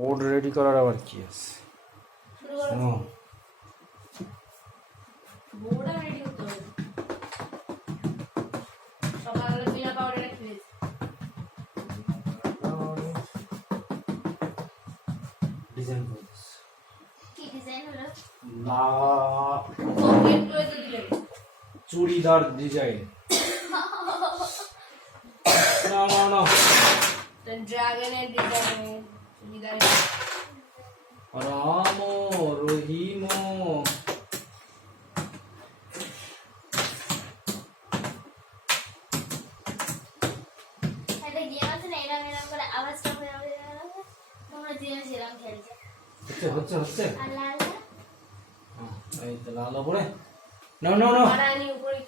Board ready করার আবার কি আছে? ডিজাইন কি ডিজাইন হলো? চুড়িদার ডিজাইন না না না। ড্রাগনের ডিজাইন রাম রহিম। হচ্ছে হচ্ছে হ্যাঁ, এই তো লাল ওপরে না না না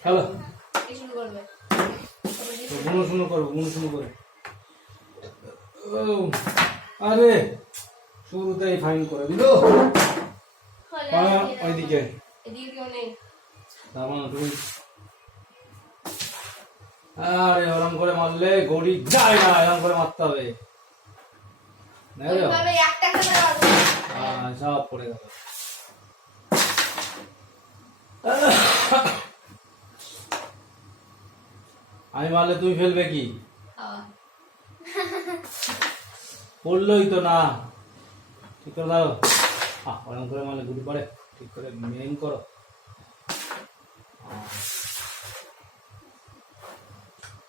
হ্যালো কে শুরু করবে। তারপর তো দিয়ে- গুনো শুনো করো শুনো করে। ও। আরে শুরুতেই ফাইন করে দিল। দাও। ওইদিকে। আরে ওরম করে মারলে গড়ি যায় না এরম করে মারতে হবে। আহ, সব পড়ে গেল। আমি মারলে তুমি ফেলবে কি। পড়লোই তো না। ঠিক করে দাও। আহ করে মানে গুটি পড়ে। ঠিক করে মেন করো।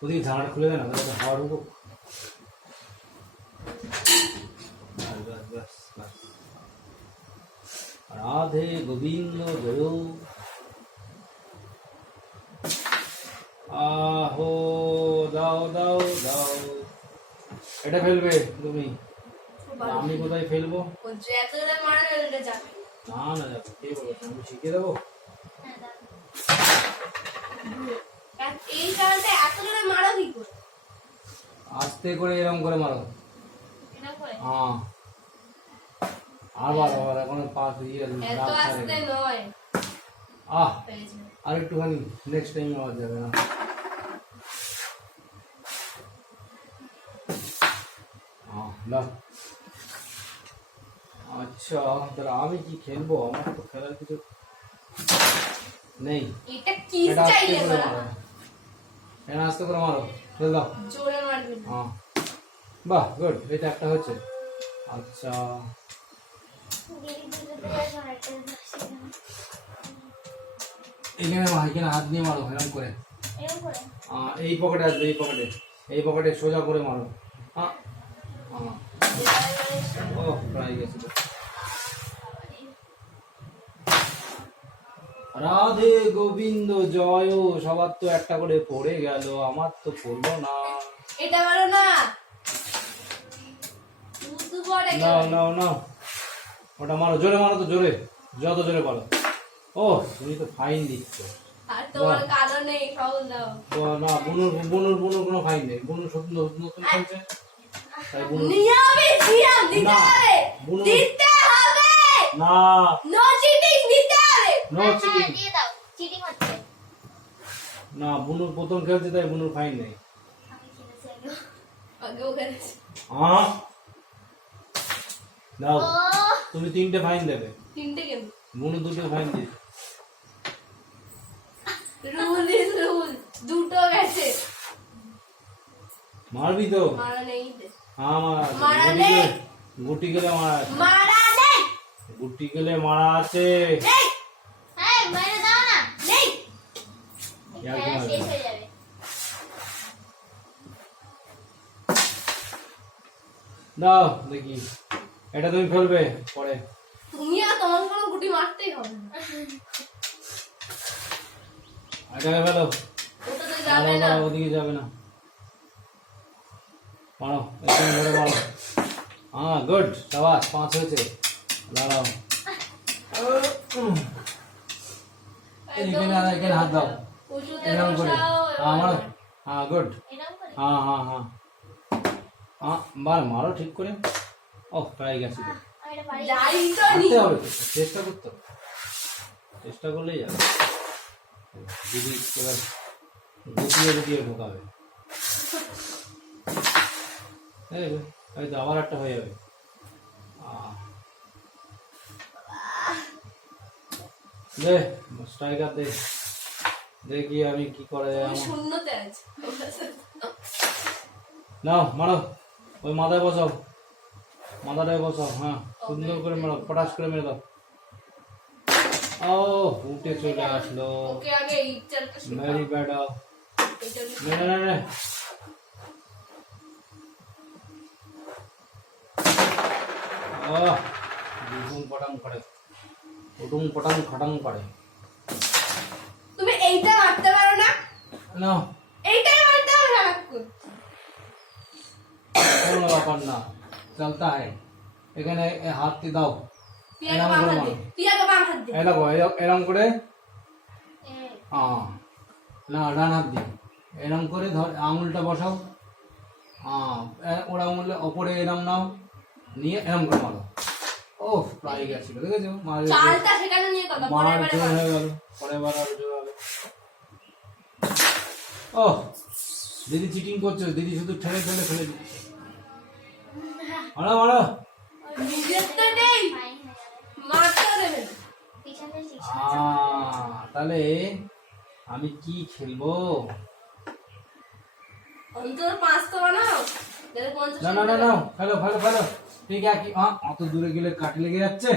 ওদিকে ঝাড় খুলে দেয় না, তাহলে হাওয়া ব্যাস। রাধে গোবিন্দ জয়। আহো দাও দাও দাও। এটা ফেলবে তুমি। আমি কোথায় ফেলব? না। না যাব কে বলো আমি শিখিয়ে দেবো? হ্যাঁ, আস্তে করে এরকম করে মারো। হ্যাঁ। আবার আবার এখন পাঁচ ইয়ে আহ আর একটুখানি নেক্সট টাইম আওয়াজ যাবে না। নাও। আচ্ছা তাহলে আমি কি খেলব? আমার তো খেলার কিছু নেই। এটা কি চাইলে মারা? এটা আস্তে করে মারো। ফেল দাও। জোরে মারবে হ্যাঁ। বাহ গুড। এটা একটা হচ্ছে। আচ্ছা। এখানে মা- এখানে হাত দিয়ে মারো এরকম করে। এই পকেটে আসবে এই পকেটে। এই পকেটে সোজা করে মারো। হ্যাঁ। রাধে গোবিন্দ জয়। সবার তো একটা করে পড়ে গেল আমার তো পড়ল না। এটা মারো না। শুধু পড়ে নাও নাও নাও ওটা মারো জোরে মারো তো জোরে। যত জোরে পারো। ও তুমি তো ফাইন দিচ্ছ। আর তোমার কারণ দাও। না বুনুর বুনুর বুনুর কোনো ফাইন নেই। বুনুর নতুন নতুন খেলছে। নিয়মে নিয়ম দিতে হবে। দিতে হবে। না। নো চিটিং দিতে হবে। নো চিটিং দিয়ে দাও। চিটিং হচ্ছে। না বুনুর প্রথম খেলছে তাই বুনুর ফাইন নেই। আগেও। খেলেছি। হ্যাঁ দাও তুমি তিনটে ফাইন দেবে। তিনটে গেম বুনু দুটো ফাইন দিয়ে রুল ইজ রুল দুটো গেছে। মারবি তো? মারা নেই। হ্যাঁ মারা গুটি নেই। গেলে- গুটি গেলে মারা আছে। মারা নেই গুটি গেলে মারা আছে। নেই হ্যাঁ মেরে দাও না। নেই এই ইয়ার্কি খেলা মারবে। শেষ হয়ে যাবে। দাও দেখি। এটা তুমি ফেলবে পরে। তুমি আর তোমার কোনো গুটি মারতেই হবে না। এটাকে ফেলো। ওটা তো যাবে না। ওদিকে যাবে না। মারো হ্যাঁ গুড পাঁচ হয়েছে। দাঁড়াও। হাত দাও। এরকম করে। হ্যাঁ মারো। হ্যাঁ গুড হ্যাঁ হ্যাঁ হ্যাঁ। হ্যাঁ বার মারো ঠিক করে। ও প্রায় গেছে। চেষ্টা করতে চেষ্টা করলেই যাবে। দিদি, এবার গুটিয়ে গুটিয়ে ঢোকাবে। আবার একটা হয়ে যাবে দেখি আমি কি করে নাও মারো। ওই মাথায় বসাও। মাথাটায় বসাও হ্যাঁ। সুন্দর করে মারো পটাশ করে মেরে দাও। ও উঠে চলে আসলো। ভেরি ব্যাড মেরে নে নে আহ উঠুং পটাং পড়ে উঠুং পটাং খটাং পড়ে তুমি এইটা মারতে পারো না? নাও এইটাই মারতে পারো না কোনো ব্যাপার না। চলতা है এখানে এ হাত দিয়ে দাও এরম- করে। হ্যাঁ। না ডান হাত দিয়ে। এরম করে ধর আঙুলটা বসাও। ওরা আঙুলে ওপরে এরম নাও। নিয়ে এরম করে মারো। ও প্রায় গেছিল দেখেছ? মার চালটা সেখানে নিয়ে কথা পরের বারে হয়ে গেল পরের বার আরও জোর হবে। ও দিদি চিটিং করছ দিদি শুধু ঠেলে ঠেলে ফেলে দিচ্ছে। মারো মারো। নিজের তো নেই। মারতে দেবে তাহলে আমি কি খেলব? অন্তত পাঁচ তো বানাও। না না না না ফেলো ফেলো ফেলো ঠিক আছে অত দূরে গেলে কাটি লেগে যাচ্ছে।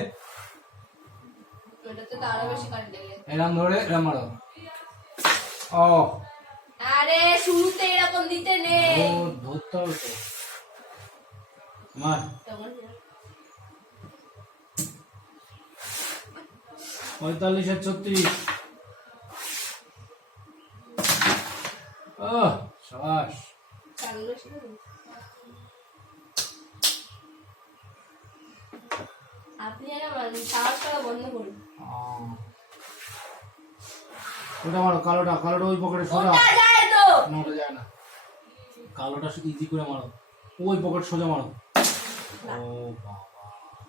এরম ধরে এরম মারো। ও। আরে শুরুতে এরকম দিতে নেই ও ধরতে হবে তো। মার। পঁয়তাল্লিশ আর ছত্রিশ। ও সাবাস। আপনি আগে মারুন, সাহস করা বন্ধ করুন। ওটা মারো কালোটা কালোটা ওই পকেটে সোজা। ওটা যায় তো। না ওটা যায় না। কালোটা শুধু ইজি করে মারো। ওই পকেট সোজা মারো। ও বাবা।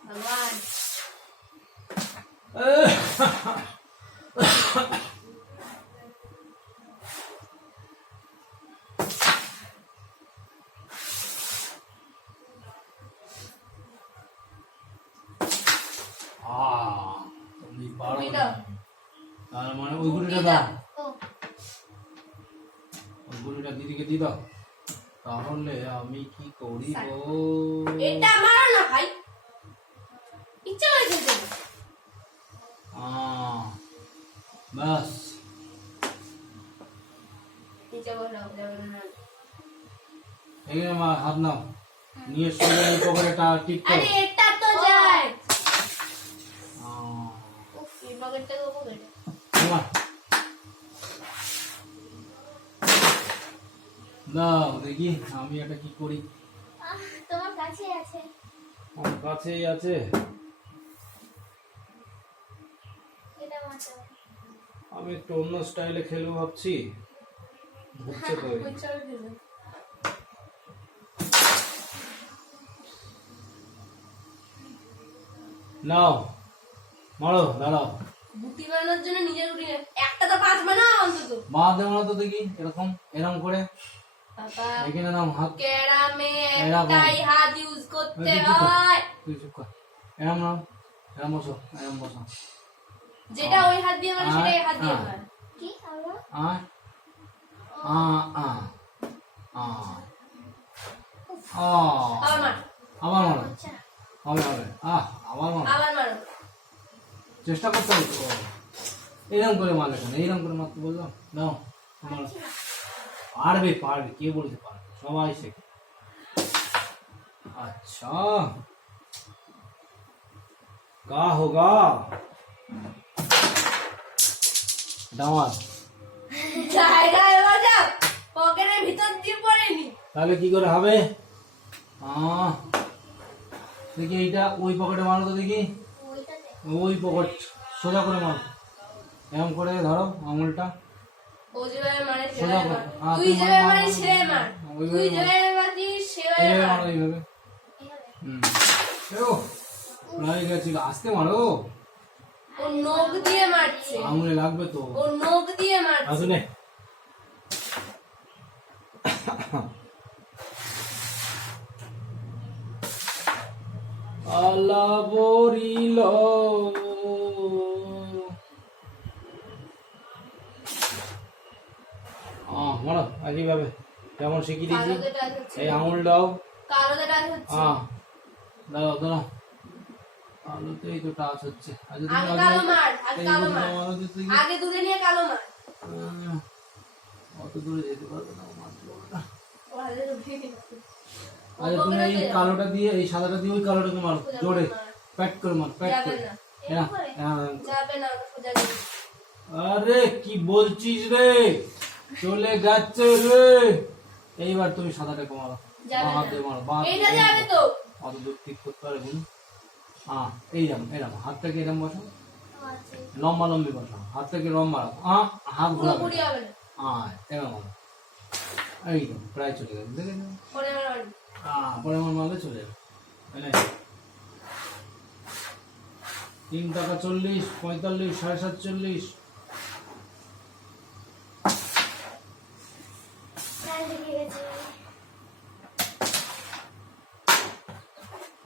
ভগবান। দাও তাহলে আমি কি করি গো এটা মারো না ভাই। ইচ্ছা করে খেলতে না। এখানে মা হাত নাও। নিয়ে সোজা পকেটটা টিপ করো। দাও দেখি আমি এটা কি করি। তোমার কাছেই আছে। আমার কাছেই আছে। আমি একটু অন্য স্টাইলে খেলব ভাবছি। তো। ইচ্ছা করে খেলবে। নাও মারো দাঁড়াও। গুটি বানানোর জন্য নিজের গুটি একটা তো পাঁচ বানাও অন্তত। মা দেও না তো দেখি এরকম এরকম করে। এখানে নাও হাত। ক্যারামে এরকম। একটাই হাত ইউজ করতে। হয়। তুই চুপ কর এরম এরম বসো এরম বসো। যেটা ওই হাত দিয়ে মানে সেটা এই হাত দিয়ে। কি? আ আ আ আ। আবার মার। আবার মারো। আচ্ছা। হবে হবে। আহ আবার মারো। আবার মারো। চেষ্টা করতে হবে তো। এরম করে মারলে কেন? এইরকম করে মারতে বললাম নাও মারো। পারছি না। পারবে পারবে কে বলেছে পারবে সবাই শেখে अच्छा का होगा ডামাল জায়গায় বাজা পকেটের ভিতর দিয়ে পড়েনি তাহলে কি করে হবে আহ, দেখি এইটা ওই পকেটে মারো তো দেখি ওইটাতে ওই পকেট সোজা করে মারো এরকম করে ধরো আঙুলটা ও যেভাবে মারে সেভাবে মার। হ্যাঁ, তুই তুই যেভাবে মারিস সেভাবে মার। মার তুই যেভাবে মারিস সেভাবে মার। মারো এইভাবে। এইভাবে হুম ও প্রায় গেছিল আস্তে মারো। ও নখ দিয়ে মারছে। আঙুলে লাগবে তো। ও নখ দিয়ে মারছে। আসলে আল্লাহ বরিল। মারো একইভাবে। যেমন শিখিয়ে দিয়েছি এই আঙুল দাও হ্যাঁ দাও দাও তো টাচ হচ্ছে। আচ্ছা তুমি কালো মার কালো মার। আগে দূরে নিয়ে কালো মার। অত দূরে যেতে পারবে না। ও আচ্ছা তুমি এই কালোটা দিয়ে এই সাদাটা দিয়ে ওই কালোটাকে মারো জোরে করে মার। প্যাট করে মার প্যাট যাবে করে। না। হ্যাঁ, হ্যাঁ। যাবে না সোজা আরে কি বলছিস রে? চলে যাচ্ছে রে। এইবার তুমি সাদাটা বাঁ হাত মারো বাঁ এইটা যাবে তো। অত দূর ঠিক করতে পারে বুঝুন হ্যাঁ এইরকম এরকম হাতটাকে এরকম বসো আচ্ছা লম্বা লম্বি বসো হাতটাকে লম্বা রাখো আহ, হাত ঘোরাবে। হ্যাঁ এরকম। এইরকম প্রায় চলে পরে আমার হ্যাঁ পরে আমার মালে চলে যাবে। মানে তিন টাকা চল্লিশ পঁয়তাল্লিশ সাড়ে সাতচল্লিশ প্রায় লেগে গেছে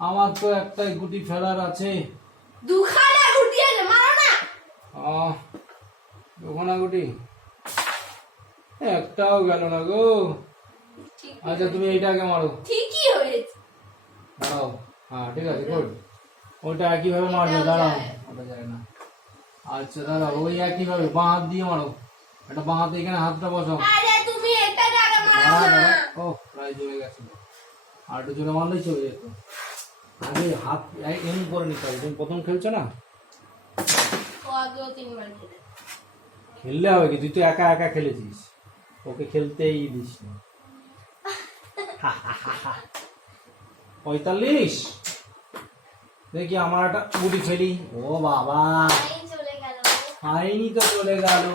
আমার তো একটাই গুটি ফেলার আছে। দুখানা গুটি আছে মারো না। আহ ওখানে গুটি? একটাও গেল না গো। আচ্ছা তুমি এইটাকে মারো। ঠিকই হয়েছে। দাঁড়াও। হ্যাঁ ঠিক আছে গুড ওইটা একইভাবে মারবে দাঁড়াও। ওটা যায় না। আচ্ছা দাঁড়াও ওই একইভাবে বাঁ হাত দিয়ে মারো। এটা বাঁ হাতে এখানে হাতটা বসাও। আরে তুমি এটাকে আগে মারো না ও প্রায় জোরে গেছিল আর একটু জোরে মারলেই চলে যেত। আগে হাত এ- এমনি করে নিতে হবে। তুমি প্রথম খেলছো না? খেললে হবে কি? তুই তো একা একা খেলেছিস। ওকে খেলতেই দিস না। পঁয়তাল্লিশ? দেখি আমার একটা গুটি ফেলি। ও বাবা! আইনি তো চলে গেল।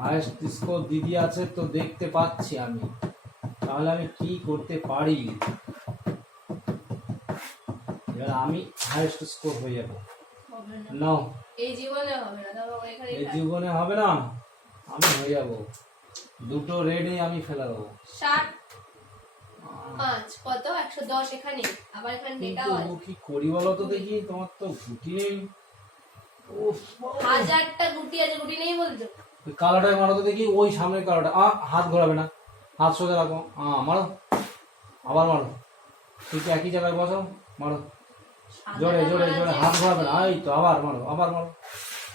হায়েস্ট স্কোর দিদি আছে তো দেখতে পাচ্ছি আমি। তাহলে আমি কি করতে পারি? এবার আমি হায়েস্ট স্কোর হয়ে যাব। নাও। এই জীবনে হবে না এই জীবনে হবে না আমি হয়ে যাব। দুটো রেডে আমি ফেলা দেবো। ষাট পাঁচ কত? একশো দশ এখানে। আবার এখানে ডেটা কি করি বলো তো দেখি তোমার তো গুটি নেই। হাজারটা গুটি আছে গুটি নেই বলছো? ওই মারো তো দেখি ওই সামনের কালোটা। আ হাত ঘোরাবে না। হাত সোজা রাখো। মারো। আবার মারো। ঠিক একই জায়গায় বসো মারো। জোরে জোরে জোরে। হাত ঘোরাবে না। এই তো আবার মারো আবার মারো।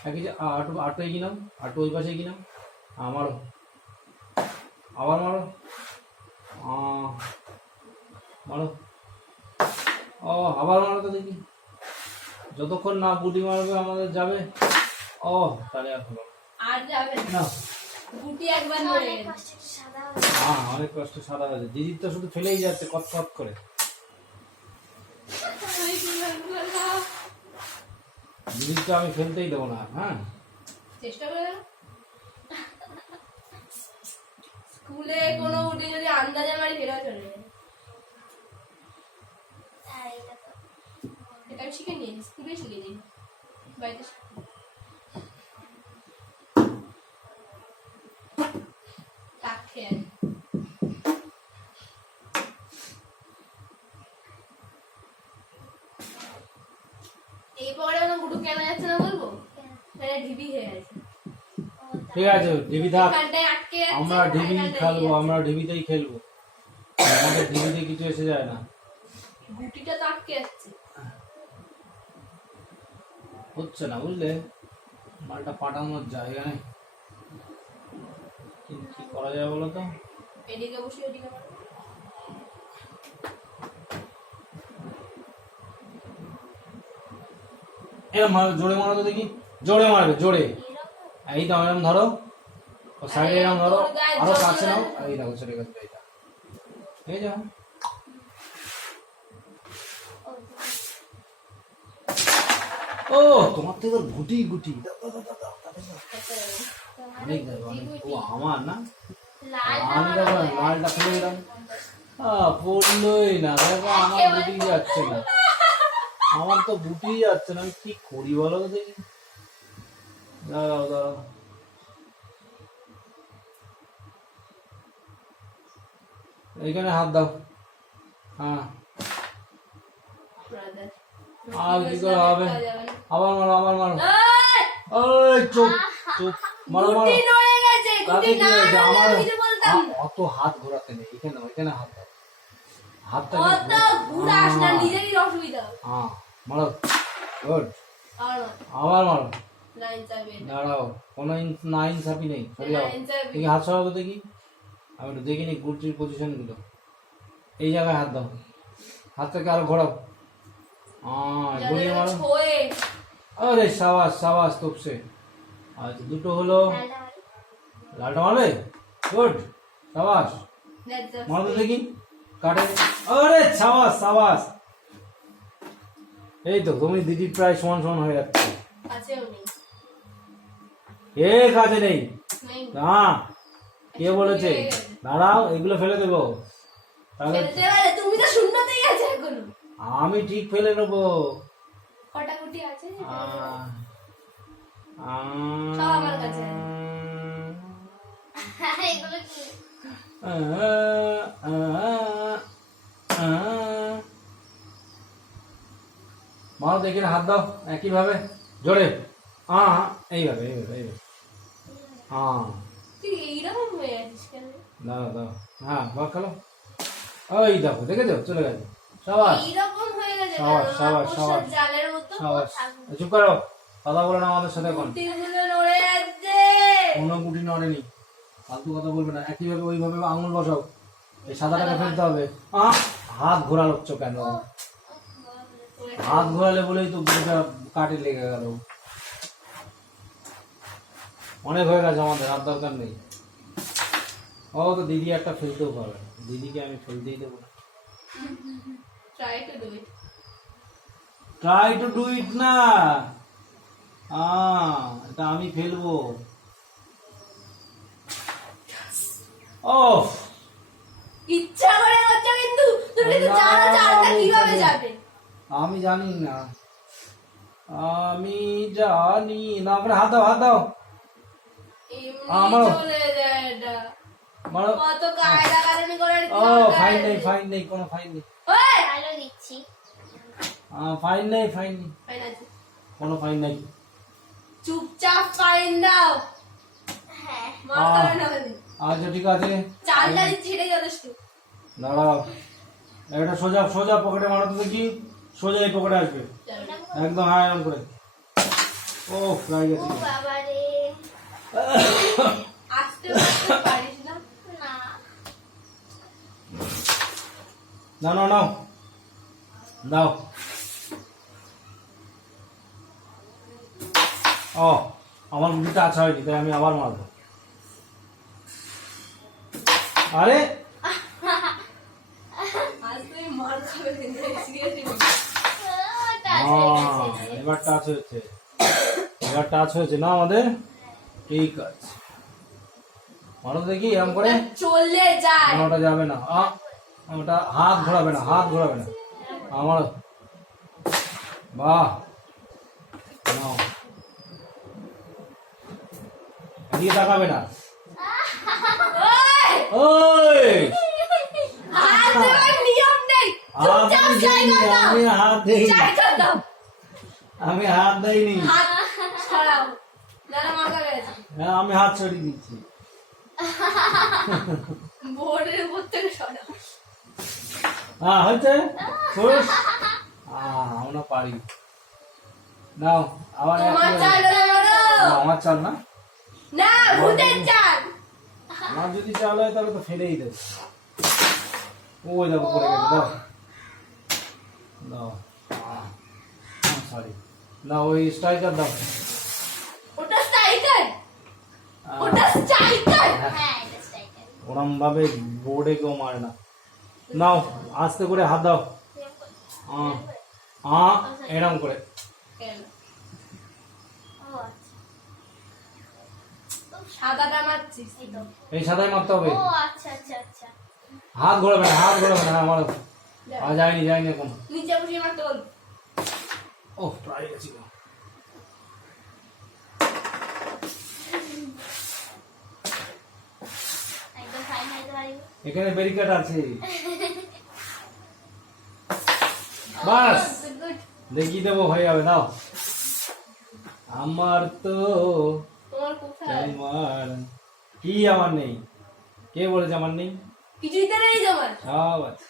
একই আটু আটু এগিয়ে নাও আটু ওই পাশে এগিয়ে নাও হ্যাঁ মারো। আবার মারো। মারো। ও আবার মারো তো দেখি। যতক্ষণ না বুটি মারবে আমাদের যাবে। ও তাহলে আর যাবে না। গুটি একবার মরে অনেক গেছে কষ্ট সাদা হয়ে হ্যাঁ অনেক কষ্ট সাদা হয়েছে দিদির তো শুধু ফেলেই যাচ্ছে কত কত করে। আমি তো ফেলতেই দেবো না হ্যাঁ? চেষ্টা করে স্কুলে কোনো উঠে যদি আন্দাজে মারি সেটাও চলে এটা আমি শিখে নিয়েছি স্কুলে শিখে নিই বাড়িতে এই পরে আমার গুটু কেনা যাচ্ছে না বলব? এটা ঢিবি হয়ে আছে ঠিক আছে ঢিবি থাক। এখানটায় আটকে যাচ্ছে আমরা ঢিবি খেলব আমরা ঢিবিতেই খেলব। আমাদের ঢিবিতে কিছু এসে যায় না। গুটিটা তো আটকে যাচ্ছে হচ্ছে না বুঝলে? মালটা পাঠানোর জায়গা নেই। কি করা যায় বলো তো? এদিকে বসে এদিকে এরম মারো জোরে মারো তো দেখি। জোরে মারবে জোরে। এই তো এরম ধরো। ও সাইডে এরম ধরো। আরও কাছে নাও। এই দেখো চলে গেছে এইটা এই যাও ও তোমার তো এবার গুটি গুটি। অনেক দেখো অনেক। ও আমার না? আমি দেখো লালটা দিলাম। পড়লোই না। দেখো আমার গুটি যাচ্ছে না। আমার তো গুটি যাচ্ছে না আমি কি করি বলো তো দেখি। দাঁড়াও দাঁড়াও। এইখানে হাত দাও। হ্যাঁ। আর কি করে হবে। আবার মারো আবার মারো। ওই চোখ আহা চুপ। মারো মারো। তাতে কি হয়েছে? আমার অত হাত ঘোরাতে নেই। এখানে এখানে হাত দাও। হাতটা ঘুরাস না নিজেরই অসুবিধা। হ্যাঁ মারো। গুড। আবার মারো। দাঁড়াও কোনো না ইনসাফি নেই। সরে যাও দেখি হাত সরাবো দেখি। আমি একটু দেখিনি গুটির পজিশনগুলো এই জায়গায় হাত দাও। হাতটাকে আরও ঘোরাও। আহ মারো। আরে সাবাস সাবাস তোপসে। আচ্ছা দুটো হলো। লালটা মারবে? গুড। সাবাস। মারো দেখি। কাটে। আরে সাবাস সাবাস। এই তো তুমি দিদি প্রায় সমান সমান হয়ে যাচ্ছে। এ কাজে নেই। না কে বলেছে? দাঁড়াও এগুলো ফেলে দেবো। আমি ঠিক ফেলে নেব। এগুলো কি আহ, আহ, আহ। মারো দেখি না, হাত দাও। একইভাবে জোরে। হ্যাঁ এইভাবে এইভাবে এইভাবে। হ্যাঁ। হয়ে কেন? দাও হ্যাঁ বল খেলো। ওই দেখো দেখেছ? চলে গেছে। হয়ে মাকড়সার সাবাস। জালের মতো সাবাস। চুপ করো। কথা বলো না আমাদের সাথে এখন। কোনো গুটি নড়েনি। ফালতু কথা বলবে না। একইভাবে ওইভাবে আঙুল বসাও। এই সাদাটাকে ফেলতে হবে। আহ, হাত ঘোরাচ্ছ কেন? হাত ঘোরালে বলেই তো গুটিটা কাটে লেগে গেল। অনেক হয়ে গেছে আমাদের আর দরকার নেই। ও তো দিদি একটা ফেলতেও পারবে। দিদিকে আমি ফেলতেই দেবো না। ট্রাই টু ডু ইট না। এটা আমি ফেলব। ও ইচ্ছা করে করছ কিন্তু। তুমি তো জানো চালটা কীভাবে যাবে। আমি জানি না। আমি জানি না। আমরা হাত দাও হাত দাও। এমনি আমারও। চলে যায় এটা। মারো কত কায়দা কারণে করে আর কি ও ফাইন নেই ফাইন নেই কোনো ফাইন নেই। ওই! ভালো দিচ্ছি ফাইন নেই ফাইন নেই। কোনো ফাইন নেই। চুপচাপ ফাইন দাও। হ্যাঁ। আচ্ছা ঠিক আছে। দাঁড়াও। এটা সোজা সোজা পকেটে মারো তো দেখি সোজা এই পকেটে আসবে। একদম হ্যাঁ এরকম করে। ও ফ্রাই ও গেছে বাবা রে। আসতে না। না। নাও। দাও। ও আমার মুড়িটা আছা হয়নি তাই আমি আবার মারবো। আরে! আজ তুই মার খাবে এবার টাচ হয়েছে। এবার টাচ হয়েছে না আমাদের? ঠিক আছে। মারো দেখি এরকম করে। চলে যায়। ওটা যাবে না। ওটা হাত ঘোরাবে না হাত ঘোরাবে না। আমার বাহ। এদিকে তাকাবে না। ওই! আমি হাত দেইনি। জায়গা আমি হাত দেইনি। আমি হাত ছড়িয়ে দিচ্ছি। বোর্ডের উপর থেকে সরাও। হ্যাঁ হয়েছে? খুশ আমরা পারি। নাও আবার আমার চাল না? না ভূতের চাল। আমার যদি চাল হয় তাহলে তো ফেলেই দেবো। ওই দেখো পড়ে গেছে দাও। দাও সরি না ওই স্ট্রাইকার দাও ওটা স্ট্রাইকার আহ, ওটা স্ট্রাইকার হ্যাঁ। স্ট্রাইকার ওরম ভাবে বোর্ডে কেউ মারে না। নাও আস্তে করে হাত দাও। আহ, আহ, এরম করে। আচ্ছা। সাদাটা মারছিস এই সাদাই মারতে হবে। ও আচ্ছা আচ্ছা আচ্ছা। হাত ঘোরাবে না হাত ঘোরাবে না আমার আর যায়নি যায়নি এখন। নিচে মারতে বল ও প্রায় গেছি এখানে ব্যারিকেড আছে। বাস। গুড দেখিয়ে দেবো হয়ে যাবে দাও আমার তো তোমার কি আমার নেই? কে বলেছে আমার নেই? কিছুই তো নেই তোমার। সব আছে।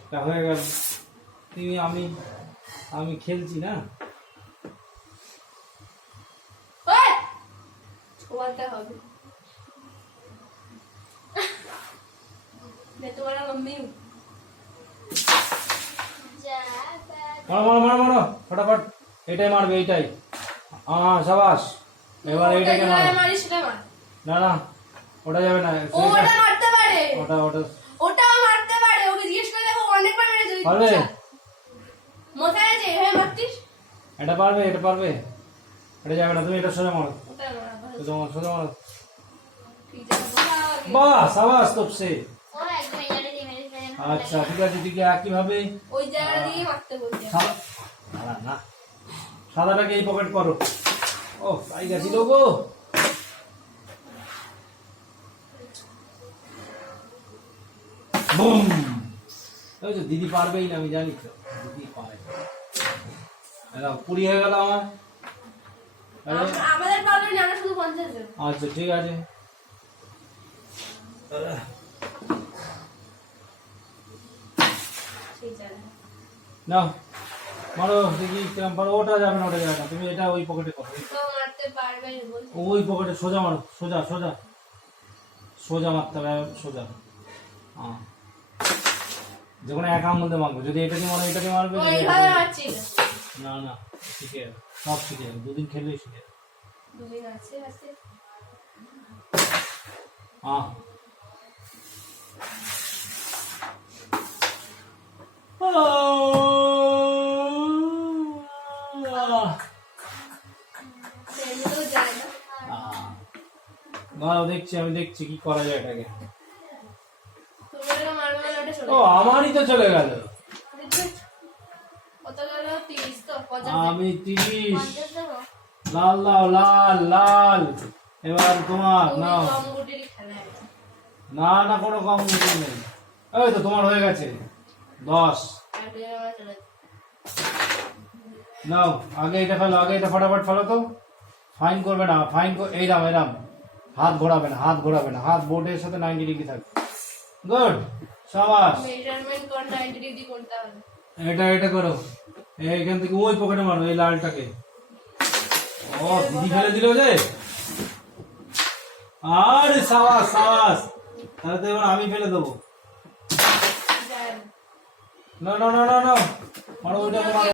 একটা হয়ে গেল। তুমি আমি আমি খেলছি না? ছোয়াতে হবে। তোমার নাম মারো মারো মারো মারো ফটাফট। এটাই মারবে এইটাই। হ্যাঁ সাবাস। এবার এইটাকে মারো। না না ওটা যাবে না ওটা মারতে পারে। ওটা ওটা। ওটাও মারতে পারে ওকে জিজ্ঞেস করে দেখো অনেকবার মেরেছে ওই পারবে? মাথায় এভাবে মারতিস? এটা পারবে এটা পারবে। এটা যাবে না তুমি এটা সোজা মারো। সোজা মারো সোজা মারো। বাহ সাবাস তোপসে আচ্ছা ঠিক আছে ঠিক আছে একইভাবে। ওই জায়গাটা দিয়ে মারতে বলছি। না, না। সাদাটাকে এই পকেট করো। ও পাই গেছিল গো। বুম। ওই তো দিদি পারবেই না আমি জানি তো। দিদি পারে। কুড়ি হয়ে গেল আমার। আমাদের প্রবলেম আমরা শুধু পঞ্চাশ আচ্ছা ঠিক আছে। নাও মারো দেখি কিরম পারো। ওটা যাবে না ওটা যাবে না। তুমি এটা ওই পকেটে করো। ওই পকেটে সোজা মারো সোজা সোজা। সোজা মারতে হবে সোজা। হ্যাঁ যে কোনো এক যদি এটাকে মারো এটাকে মারবে না না শিখে যাবে সব শিখে যাবে দুদিন শিখে যাবে। হ্যাঁ। না দাঁড়াও দেখছি আমি দেখছি কি করা যায় এটাকে তুমি ওটা মারবে মানে ওটা চলে ও, আমারই তো চলে গেল। আমি তিরিশ। লাল দাও লাল লাল। এবার তোমার তুমি নাও। না না, কোনো কম নেই। ওই তো, তোমার হয়ে গেছে। দশ। নাও, আগে এটা ফেলো, আগে এটা ফটাফট ফেলো তো। ফাইন করবে না ফাইন এইরাম এরাম হাত ঘোরাবে না, হাত ঘোরাবে না। হাত বোর্ডের সাথে নাইনটি ডিগ্রি থাকবে। গুড সাবাস। মেজারমেন্ট কর 90 ডিগ্রি করতে হবে। এটা এটা করো। এইখান থেকে ওই পকেটে মারো এই লালটাকে। ও দিদি ফেলে দিল যে? আরে সাবাস সাবাস। তাহলে তো এবার আমি ফেলে দেবো। না। না না না না। মারো মারো।